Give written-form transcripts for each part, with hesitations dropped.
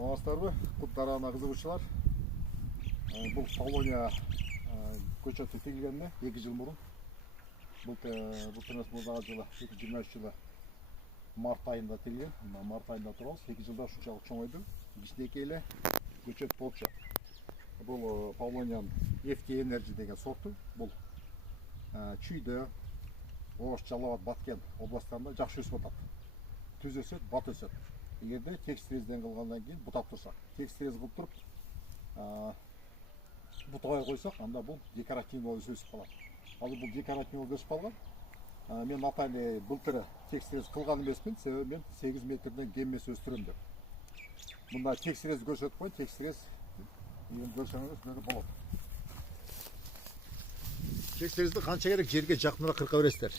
Саламатсыздарбы? Кут дарагына кызыгуучулар. Бул Полония көчөтү тегилгенине 2 жыл мурун. Бул эмес мурдагы жылы 2023 жылы март айында тегилген. Март айында турабыз. 2 жылда ушунчалык чоңойду. Кичинекей эле көчөт болуп чыгат. Бул Полониянын FT Energy деген сорту. Бул Чүйдө, Ош, Жалал Абад, Баткен областтарында жакшы өсүп атат. Түз өсөт, бат өсөт. Эгерде текстирезден кылгандан кийин бутап турсак, текстирез кылып туруп бутабай койсок, анда бул декоративный өсүп калат. Азыр бул декоративный өсүп калган. Мен атайын былтыр текстирез кылган эмесмин, себеби мен 8 метрден кем эмес өстүрөм деп. Мында текстирез көрсөтүп коюн, текстирез көрсөңүз böyle болот. Текстирезди канча керек жерге жакыныраак кырка бересиздер.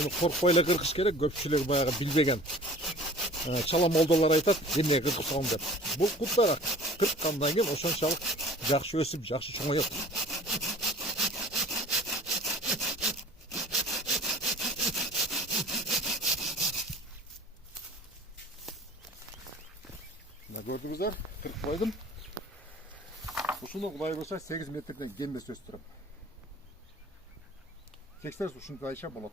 Bunu korkpay эле кыркыш керек, көпчүлөр баягы билбеген. Чала молдолор айтат, эмне кыркып салам деп. Бул куттар кырккандан кийин ошончалык жакшы өсүп, жакшы чоңоет. Мына көрдүңүздөр, кыркып койдум. Ушуну Кудай буйруса 8 метрден кем эмес өстүрөм. Текстирез ушунтайча болот.